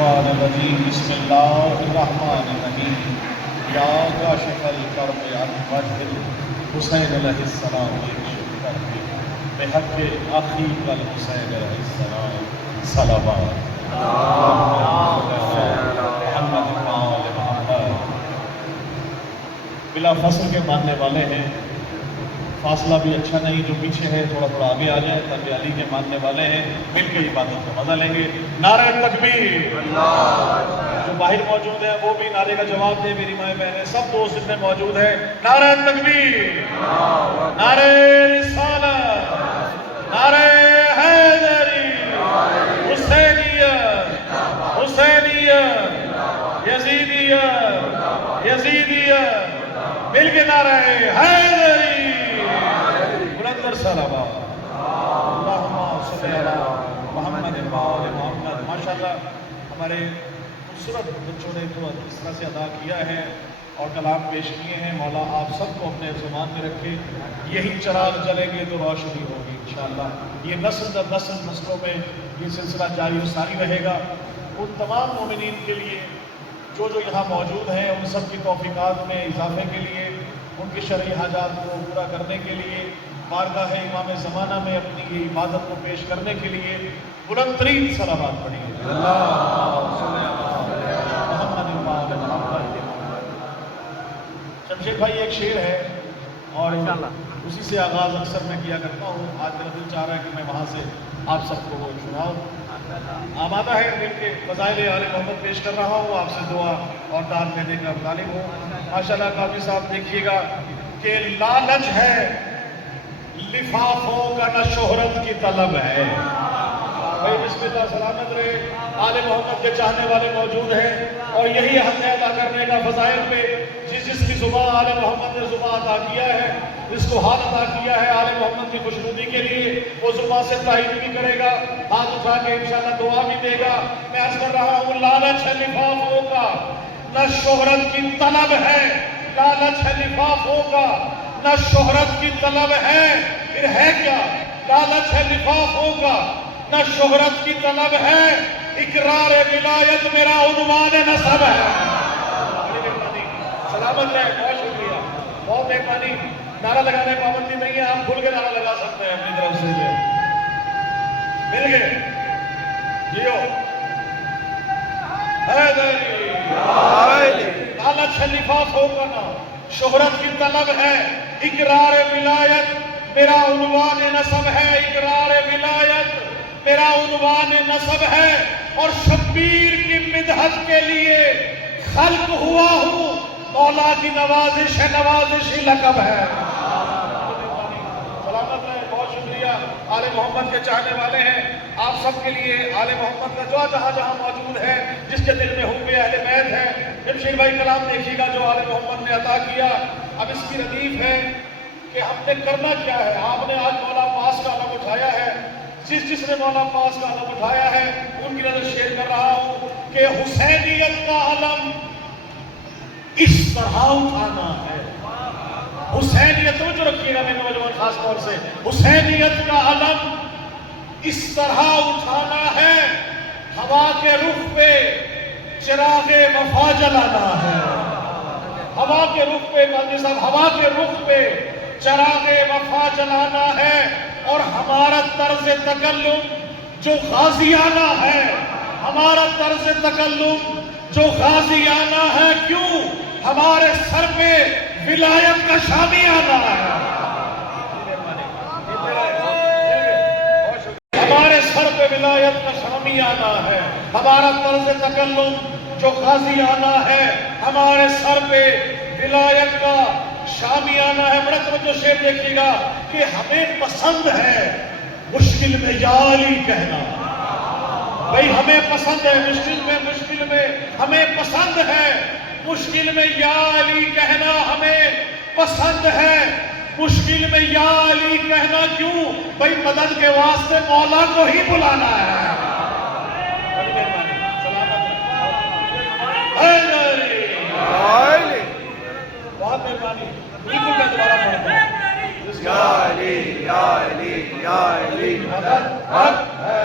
الشیطان الرجیم بسم اللہ الرحمن الرحیم یا کاشف الکرب المجد حسین علیہ السلام بحق اخیک الحسین علیہ السلام صلوات محمد آل محمد۔ بلا فصل کے ماننے والے ہیں، فاصلہ بھی اچھا نہیں، جو پیچھے ہے تھوڑا تھوڑا آگے آ جائے تاکہ علی کے ماننے والے ہیں مل کے عبادت کا مزہ لیں گے۔ نعرہ تکبیر! جو باہر موجود ہیں وہ بھی نعرے کا جواب دے، میری مائیں بہنیں سب دوست جتنے موجود ہیں، نعرہ تکبیر، نعرہ رسالت، نعرہ حیدری، حسینیت، حسینیت، یزیدیت، یزیدیت، مل کے نعرہ حیدری، اللہم صلی علی محمد وآل محمد۔ ماشاءاللہ ہمارے خوبصورت بچوں نے تو اس طرح سے ادا کیا ہے اور کلام پیش کیے ہیں، مولا آپ سب کو اپنے زمان میں رکھے، یہی چراغ جلیں گے تو روشنی ہوگی انشاءاللہ۔ یہ نسل در نسل نسلوں میں یہ سلسلہ جاری و ساری رہے گا۔ ان تمام مومنین کے لیے جو یہاں موجود ہیں، ان سب کی توفیقات میں اضافے کے لیے، ان کی شرعی حاجات کو پورا کرنے کے لیے، بارگاہ امام زمانہ میں اپنی یہ عبادت کو پیش کرنے کے لیے بلند ترین صلوات پڑھیے۔ شمشیر بھائی ایک شعر ہے اور اسی سے آغاز اکثر میں کیا کرتا ہوں، آج میرا دل چاہ رہا ہے کہ میں وہاں سے آپ سب کو وہ سناؤں۔ آمادہ ہے دل کے فضائل آل محمد پیش کر رہا ہوں، آپ سے دعا اور داد دینے کا طالب ہوں۔ ماشاءاللہ قاضی صاحب دیکھیے گا کہ لالچ ہے لفافوں کا نہ شہرت کی طلب ہے۔ بھائی بسم اللہ سلامت رہے، آل محمد کے چاہنے والے موجود ہیں اور یہی حق ہے ادا کرنے کا فضائل پہ۔ جس کی زبان آل محمد نے زبان عطا کیا ہے، جس کو ہاتھ عطا کیا ہے آل محمد کی خوشنودی کے لیے، وہ زبان سے تائید بھی کرے گا، ہاتھ اٹھا کے انشاءاللہ دعا بھی دے گا۔ میں عرض کر رہا ہوں لالچ ہے لفافوں کا نہ شہرت کی طلب ہے، لالچ ہے لفافوں کا نہ شہرت کی طلب ہے، پھر ہے کیا؟ لالچ ہے لفافوں کا نہ شہرت کی طلب ہے، اقرار ولایت میرا عنوان نسب ہے۔ سلامت رہے، بہت شکریہ، بہت مہربانی۔ نعرہ لگانے پابندی نہیں ہے، آپ کھل کے نعرہ لگا سکتے ہیں اپنی طرف سے۔ مل گئے جیو لالچ ہے لفافوں کا نہ شہرت کی طلب ہے، اقرار ولایت میرا عنوان نسب ہے، اقرار ولایت میرا عنوان نسب ہے، اور شبیر کی مدحت کے لیے خلق ہوا ہوں، مولا کی نوازش ہے، نوازش ہی لقب ہے۔ سلامت رہے، بہت شکریہ۔ آل محمد کے چاہنے والے ہیں، آپ سب کے لیے آل محمد کا جو جہاں جہاں موجود ہے، جس کے دل میں حب اہل بیت ہے، شمشیر بھائی کلام دیکھیے گا جو آل محمد نے عطا کیا۔ اب اس کی ردیف ہے کہ ہم نے کرنا کیا ہے۔ آپ نے آج مولا پاس کا علم اٹھایا ہے، جس نے مولا پاس کا علم اٹھایا ہے ان کی نظر شیئر کر رہا ہوں کہ حسینیت کا علم اس طرح اٹھانا ہے۔ حسینیت توجہ رکھیے گا میرے نوجوان خاص طور سے، حسینیت کا علم اس طرح اٹھانا ہے، ہوا کے رخ پہ چراغ وفا جلانا ہے۔ ہوا کے رخ پہ قاضی صاحب، ہوا کے رخ پہ چراغ وفا جلانا ہے، اور ہمارا طرز تکلم جو غازیانہ ہے، ہمارا طرز تکلم جو غازیانہ ہے، کیوں؟ ہمارے سر پہ ولایت کا شامیانہ ہے، ہمارے سر پہ ولایت کا شامیانہ ہے، ہمارا طرز تکلم جو غازیانہ ہے، ہمارے سر پہ ولایت کا شامیانہ ہے۔ بڑا توجہ شعر دیکھیے گا کہ ہمیں پسند ہے مشکل میں یا علی کہنا۔ بھئی ہمیں پسند ہے مشکل میں ہمیں پسند ہے مشکل میں یا علی کہنا، ہمیں پسند ہے مشکل میں یا علی کہنا، کیوں؟ بھئی مدد کے واسطے مولا کو ہی بلانا ہے۔ بہت مہربانی، بالکل میں دوبارہ پڑھتا ہوں۔ یا علی یا علی یا علی مدد حق ہے۔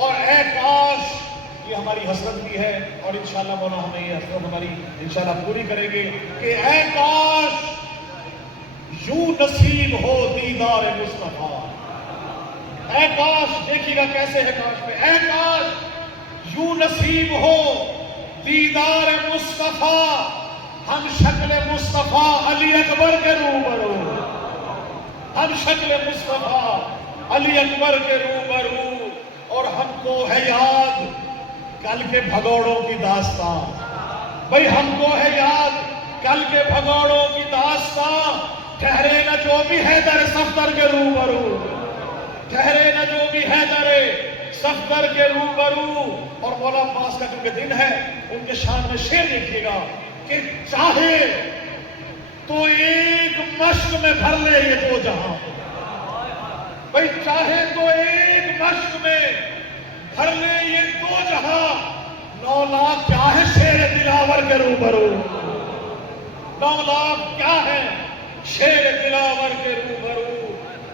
اور اے کاش، یہ ہماری حسرت بھی ہے اور انشاءاللہ مولا ہمیں یہ حسرت ہماری انشاءاللہ پوری کریں گے کہ اے کاش یوں نصیب ہو دیدار مصطفیٰ. اے کاش، دیکھیے گا کیسے ہے کاش میں، اے کاش یوں نصیب ہو دیدار مصطفیٰ، ہم شکل مصطفیٰ علی اکبر کے روبرو، ہم شکل مصطفیٰ علی اکبر کے روبرو. اور ہم کو ہے یاد کل کے بھگوڑوں کی داستان، بھئی ہم کو ہے یاد کل کے بھگوڑوں کی داستان. ٹھہرے نہ جو بھی حیدر صفدر کے روبرو، ٹھہرے نہ جو بھی حیدر صفدر کے روبرو. اور مولا عباس کا کیونکہ دن ہے، ان کے شان میں شعر دیکھیے گا کہ چاہے تو ایک مشق میں بھر لے یہ دو جہاں، بھئی چاہے تو ایک مشق میں بھر لے یہ دو جہاں. 9 لاکھ کیا ہے شیر دلاور کے روبرو، 9 لاکھ کیا ہے شیر دلاور کے روبرو.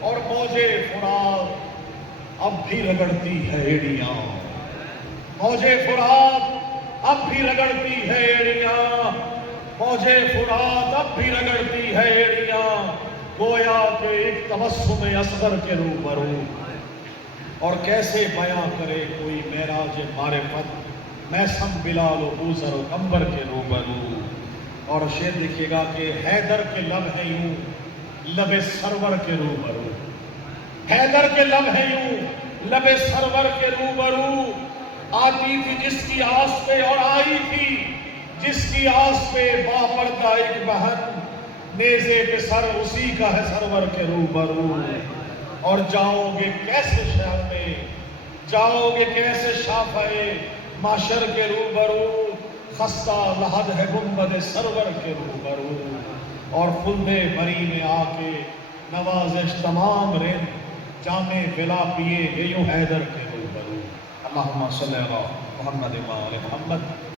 اور موجے فرات اب بھی رگڑتی ہے ایڑیاں، موجے فرات اب بھی رگڑتی ہے ایڑیاں، موجے فرات اب بھی رگڑتی ہے ایڑیاں. گویا کہ ایک تبسم اصغر کے روبرو. اور کیسے بیاں کرے کوئی معراج معرفت، میں سم بلال و بوذر و قمبر کے روبرو. اور شعر دیکھیے گا کہ حیدر کے لب ہے یوں لب سرور کے روبرو، حیدر کے لب ہے یوں لب سرور کے روبرو. آتی تھی جس کی آس پہ اور آئی تھی جس کی آس پہ باپردہ ایک بہن، نیزے پہ سر اسی کا ہے سرور کے روبرو. اور جاؤ گے کیسے شہر میں، جاؤ گے کیسے شافعے معاشر کے روبرو، خستہ لحد ہے گنبد سرور کے روبرو. اور خلدِ بری میں آ کے نوازش تمام رند جامِ بلا پیے گے یوں حیدر کے روبرو. اللہم صلی علی محمد و آل محمد.